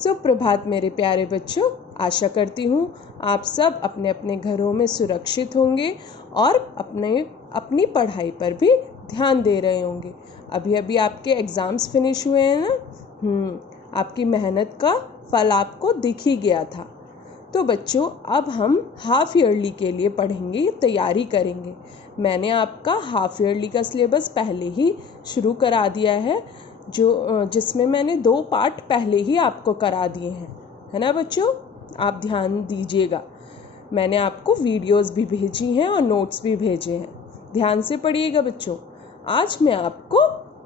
सुप्रभात मेरे प्यारे बच्चों। आशा करती हूँ आप सब अपने अपने घरों में सुरक्षित होंगे और अपनी पढ़ाई पर भी ध्यान दे रहे होंगे। अभी अभी आपके एग्ज़ाम्स फिनिश हुए हैं ना। आपकी मेहनत का फल आपको दिख ही गया था। तो बच्चों, अब हम हाफ ईयरली के लिए पढ़ेंगे, तैयारी करेंगे। मैंने आपका हाफ ईयरली का सिलेबस पहले ही शुरू करा दिया है, जिसमें मैंने 2 पार्ट पहले ही आपको करा दिए हैं, है ना बच्चों। आप ध्यान दीजिएगा। मैंने आपको वीडियोस भी भेजी हैं और नोट्स भी भेजे हैं। ध्यान से पढ़िएगा बच्चों। आज मैं आपको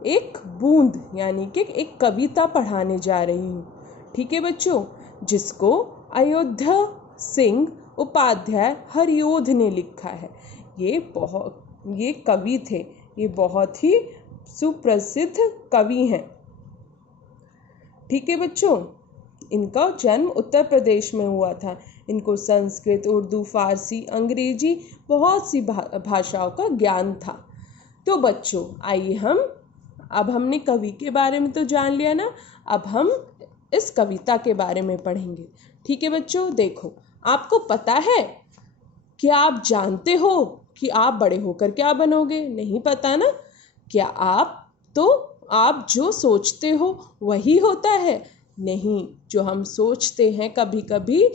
एक बूंद यानी कि एक कविता पढ़ाने जा रही हूँ, ठीक है बच्चों, जिसको अयोध्या सिंह उपाध्याय हरिओध ने लिखा है। ये कवि थे, ये बहुत ही सुप्रसिद्ध कवि हैं, ठीक है बच्चों। इनका जन्म उत्तर प्रदेश में हुआ था। इनको संस्कृत, उर्दू, फारसी, अंग्रेजी बहुत सी भाषाओं का ज्ञान था। तो बच्चों, आइए अब हमने कवि के बारे में तो जान लिया ना, अब हम इस कविता के बारे में पढ़ेंगे, ठीक है बच्चों। देखो, आपको पता है, क्या आप जानते हो कि आप बड़े होकर क्या बनोगे? नहीं पता ना। क्या आप जो सोचते हो वही होता है? नहीं, जो हम सोचते हैं कभी कभी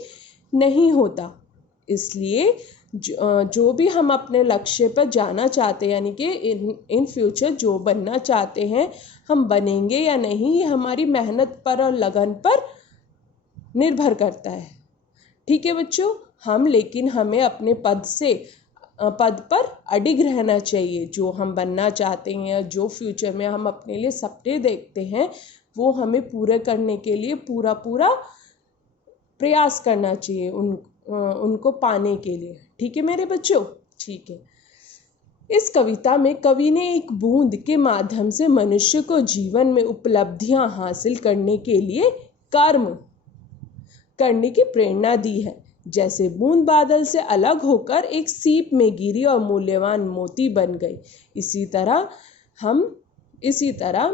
नहीं होता। इसलिए जो भी हम अपने लक्ष्य पर जाना चाहते हैं, यानी कि इन फ्यूचर जो बनना चाहते हैं, हम बनेंगे या नहीं, ये हमारी मेहनत पर और लगन पर निर्भर करता है, ठीक है बच्चों। लेकिन हमें अपने पद पर अडिग रहना चाहिए। जो हम बनना चाहते हैं, जो फ्यूचर में हम अपने लिए सपने देखते हैं, वो हमें पूरे करने के लिए पूरा प्रयास करना चाहिए, उनको पाने के लिए, ठीक है मेरे बच्चों। ठीक है। इस कविता में कवि ने एक बूंद के माध्यम से मनुष्य को जीवन में उपलब्धियां हासिल करने के लिए कर्म करने की प्रेरणा दी है। जैसे बूंद बादल से अलग होकर एक सीप में गिरी और मूल्यवान मोती बन गई, इसी तरह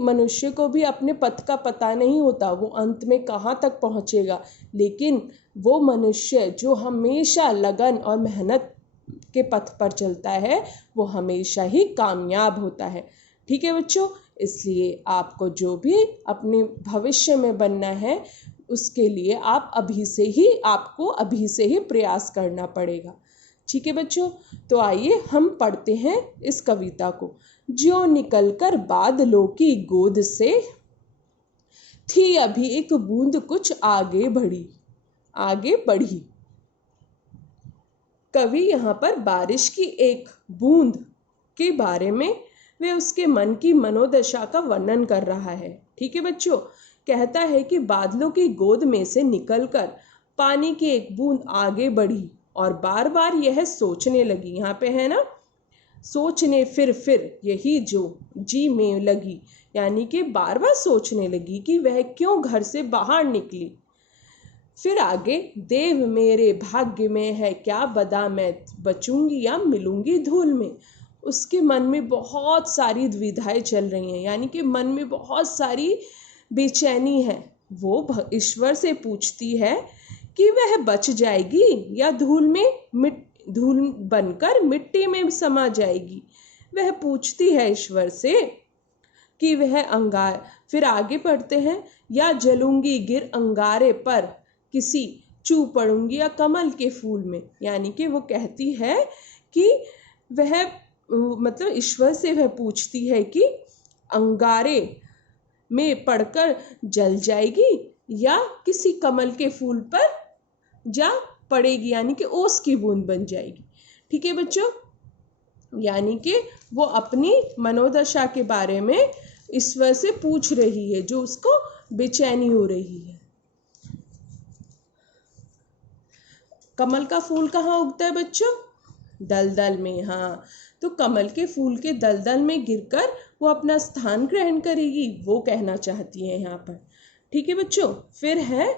मनुष्य को भी अपने पथ का पता नहीं होता, वो अंत में कहाँ तक पहुँचेगा। लेकिन वो मनुष्य जो हमेशा लगन और मेहनत के पथ पर चलता है, वो हमेशा ही कामयाब होता है, ठीक है बच्चों। इसलिए आपको जो भी अपने भविष्य में बनना है, उसके लिए आपको अभी से ही प्रयास करना पड़ेगा, ठीक है बच्चों। तो आइए हम पढ़ते हैं इस कविता को। ज्यों निकलकर बादलों की गोद से थी अभी एक बूंद कुछ आगे बढ़ी। कवि यहाँ पर बारिश की एक बूंद के बारे में वे उसके मन की मनोदशा का वर्णन कर रहा है, ठीक है बच्चों। कहता है कि बादलों की गोद में से निकलकर पानी की एक बूंद आगे बढ़ी और बार बार यह सोचने लगी, यहाँ पे है ना, सोचने फिर यही जो जी में लगी, यानी कि बार बार सोचने लगी कि वह क्यों घर से बाहर निकली। फिर आगे, देव मेरे भाग्य में है क्या बदा, मैं बचूंगी या मिलूंगी धूल में। उसके मन में बहुत सारी दुविधाएं चल रही हैं, यानी कि मन में बहुत सारी बेचैनी है। वो ईश्वर से पूछती है कि वह बच जाएगी या धूल बनकर मिट्टी में समा जाएगी। वह पूछती है ईश्वर से कि फिर आगे पढ़ते हैं, या जलूंगी गिर अंगारे पर किसी चू पड़ूंगी या कमल के फूल में। यानी कि वो कहती है कि ईश्वर से वह पूछती है कि अंगारे में पड़कर जल जाएगी या किसी कमल के फूल पर जा पड़ेगी, यानी कि ओस की बूंद बन जाएगी, ठीक है बच्चों। यानी कि वो अपनी मनोदशा के बारे में ईश्वर से पूछ रही है, जो उसको बेचैनी हो रही है। कमल का फूल कहाँ उगता है बच्चों? दलदल में। हाँ, तो कमल के फूल के दलदल में गिरकर वो अपना स्थान ग्रहण करेगी, वो कहना चाहती है यहाँ पर, ठीक है बच्चों। फिर है,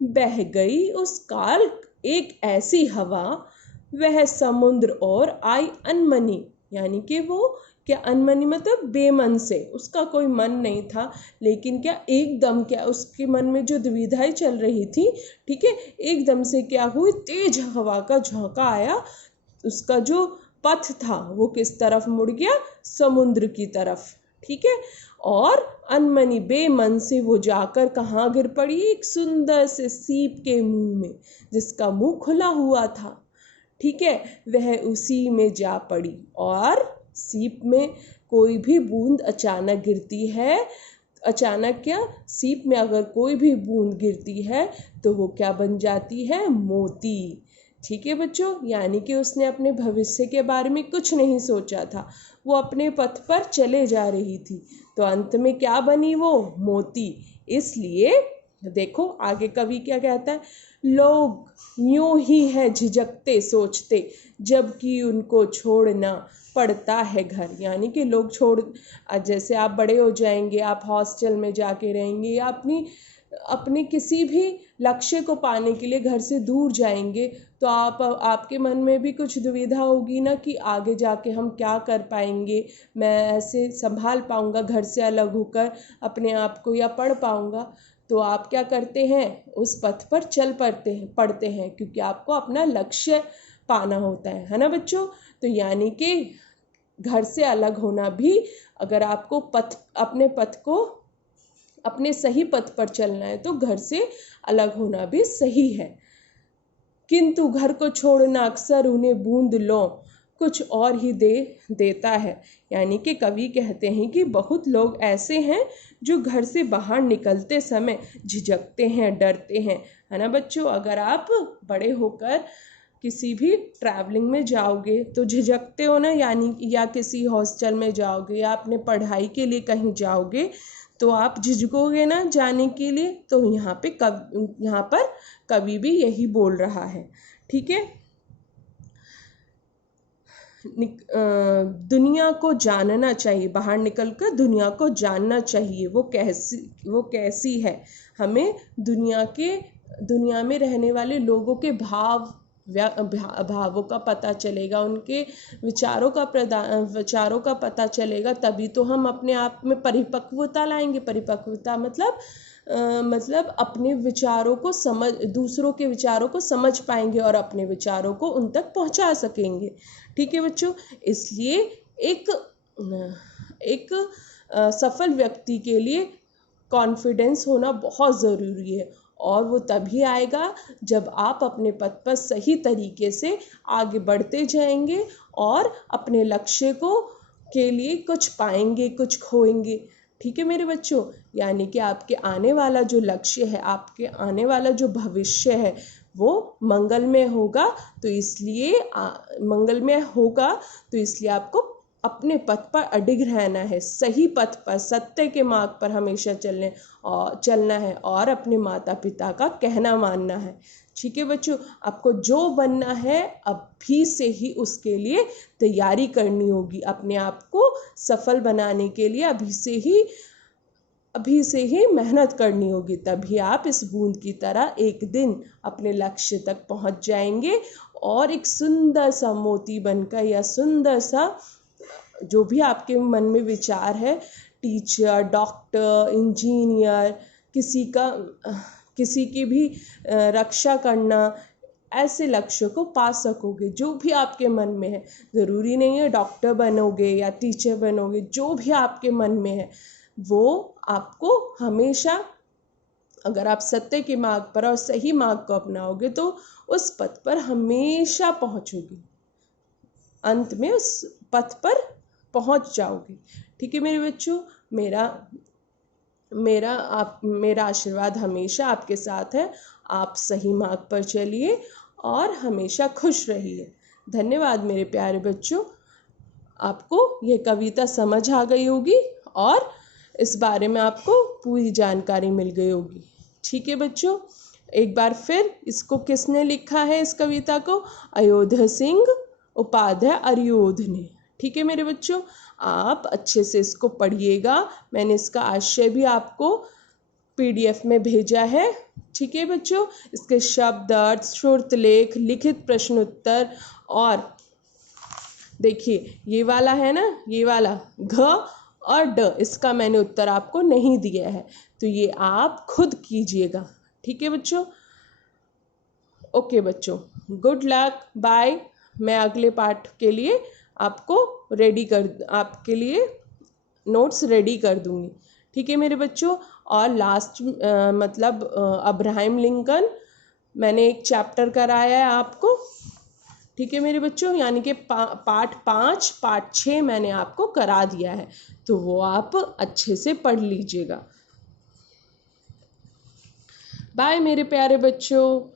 बह गई उस काल एक ऐसी हवा, वह समुद्र और आई अनमनी। यानी कि वो क्या अनमनी मतलब बेमन से, उसका कोई मन नहीं था, लेकिन क्या एकदम क्या उसके मन में जो दुविधाएं चल रही थी, ठीक है, एकदम से क्या हुई, तेज हवा का झोंका आया, उसका जो पथ था वो किस तरफ मुड़ गया, समुद्र की तरफ, ठीक है। और अनमनी बेमन से वो जाकर कहाँ गिर पड़ी, एक सुंदर से सीप के मुंह में, जिसका मुंह खुला हुआ था, ठीक है, वह उसी में जा पड़ी। और सीप में कोई भी बूंद अचानक गिरती है, अचानक क्या, सीप में अगर कोई भी बूंद गिरती है तो वो क्या बन जाती है, मोती, ठीक है बच्चों। यानी कि उसने अपने भविष्य के बारे में कुछ नहीं सोचा था, वो अपने पथ पर चले जा रही थी, तो अंत में क्या बनी वो, मोती। इसलिए देखो आगे कवि क्या कहता है, लोग यूं ही है झिझकते सोचते, जबकि उनको छोड़ना पड़ता है घर। यानी कि लोग छोड़, जैसे आप बड़े हो जाएंगे, आप हॉस्टल में जाके रहेंगे या अपने किसी भी लक्ष्य को पाने के लिए घर से दूर जाएंगे, तो आपके मन में भी कुछ दुविधा होगी ना कि आगे जाके हम क्या कर पाएंगे, मैं ऐसे संभाल पाऊंगा घर से अलग होकर अपने आप को, या पढ़ पाऊंगा। तो आप क्या करते हैं, उस पथ पर चल पड़ते हैं, क्योंकि आपको अपना लक्ष्य पाना होता है ना बच्चों। तो यानी कि घर से अलग होना भी, अगर आपको अपने सही पथ पर चलना है तो घर से अलग होना भी सही है। किंतु घर को छोड़ना अक्सर उन्हें बूंद लो कुछ और ही देता है। यानी कि कवि कहते हैं कि बहुत लोग ऐसे हैं जो घर से बाहर निकलते समय झिझकते हैं, डरते हैं, है ना बच्चों। अगर आप बड़े होकर किसी भी ट्रैवलिंग में जाओगे तो झिझकते हो ना, यानी या किसी हॉस्टल में जाओगे या अपने पढ़ाई के लिए कहीं जाओगे तो आप झिझकोगे ना जाने के लिए। तो यहाँ पर कवि भी यही बोल रहा है, ठीक है। दुनिया को जानना चाहिए, बाहर निकलकर दुनिया को जानना चाहिए, वो कैसी है। हमें दुनिया में रहने वाले लोगों के भावों का पता चलेगा, उनके विचारों का पता चलेगा, तभी तो हम अपने आप में परिपक्वता लाएंगे। परिपक्वता मतलब अपने विचारों को दूसरों के विचारों को समझ पाएंगे और अपने विचारों को उन तक पहुंचा सकेंगे, ठीक है बच्चों। इसलिए एक सफल व्यक्ति के लिए कॉन्फिडेंस होना बहुत ज़रूरी है, और वो तभी आएगा जब आप अपने पथ पर सही तरीके से आगे बढ़ते जाएंगे और अपने लक्ष्य के लिए कुछ पाएंगे, कुछ खोएंगे, ठीक है मेरे बच्चों। यानी कि आपके आने वाला जो लक्ष्य है, आपके आने वाला जो भविष्य है वो मंगलमय होगा, तो इसलिए आपको अपने पथ पर अडिग रहना है, सही पथ पर, सत्य के मार्ग पर हमेशा चलना है और अपने माता पिता का कहना मानना है, ठीक है बच्चों। आपको जो बनना है अभी से ही उसके लिए तैयारी करनी होगी, अपने आप को सफल बनाने के लिए अभी से ही मेहनत करनी होगी, तभी आप इस बूंद की तरह एक दिन अपने लक्ष्य तक पहुंच जाएंगे और एक सुंदर सा मोती बनकर, या सुंदर सा जो भी आपके मन में विचार है, टीचर, डॉक्टर, इंजीनियर, किसी की भी रक्षा करना, ऐसे लक्ष्य को पा सकोगे। जो भी आपके मन में है, ज़रूरी नहीं है डॉक्टर बनोगे या टीचर बनोगे, जो भी आपके मन में है वो आपको हमेशा, अगर आप सत्य के मार्ग पर और सही मार्ग को अपनाओगे तो उस पथ पर हमेशा पहुंचोगे, अंत में उस पथ पर पहुंच जाओगे, ठीक है मेरे बच्चों। मेरा आशीर्वाद हमेशा आपके साथ है। आप सही मार्ग पर चलिए और हमेशा खुश रहिए। धन्यवाद मेरे प्यारे बच्चों। आपको ये कविता समझ आ गई होगी और इस बारे में आपको पूरी जानकारी मिल गई होगी, ठीक है बच्चों। एक बार फिर, इसको किसने लिखा है इस कविता को? अयोध्या सिंह उपाध्याय अरियोध ने, ठीक है मेरे बच्चों। आप अच्छे से इसको पढ़िएगा, मैंने इसका आशय भी आपको PDF में भेजा है, ठीक है बच्चों। इसके शब्द अर्थ, श्रुत लेख, लिखित प्रश्न उत्तर और देखिए ये वाला है ना, ये वाला घ और ड, इसका मैंने उत्तर आपको नहीं दिया है, तो ये आप खुद कीजिएगा। ठीक है बच्चों? ओके बच्चों, गुड लक, बाय। मैं अगले पार्ट के लिए आपके लिए नोट्स रेडी कर दूंगी। ठीक है मेरे बच्चों? और लास्ट मतलब अब्राहम लिंकन मैंने एक चैप्टर कराया है आपको। ठीक है मेरे बच्चों? यानी कि पार्ट 5 पार्ट 6 मैंने आपको करा दिया है, तो वो आप अच्छे से पढ़ लीजिएगा। बाय मेरे प्यारे बच्चों।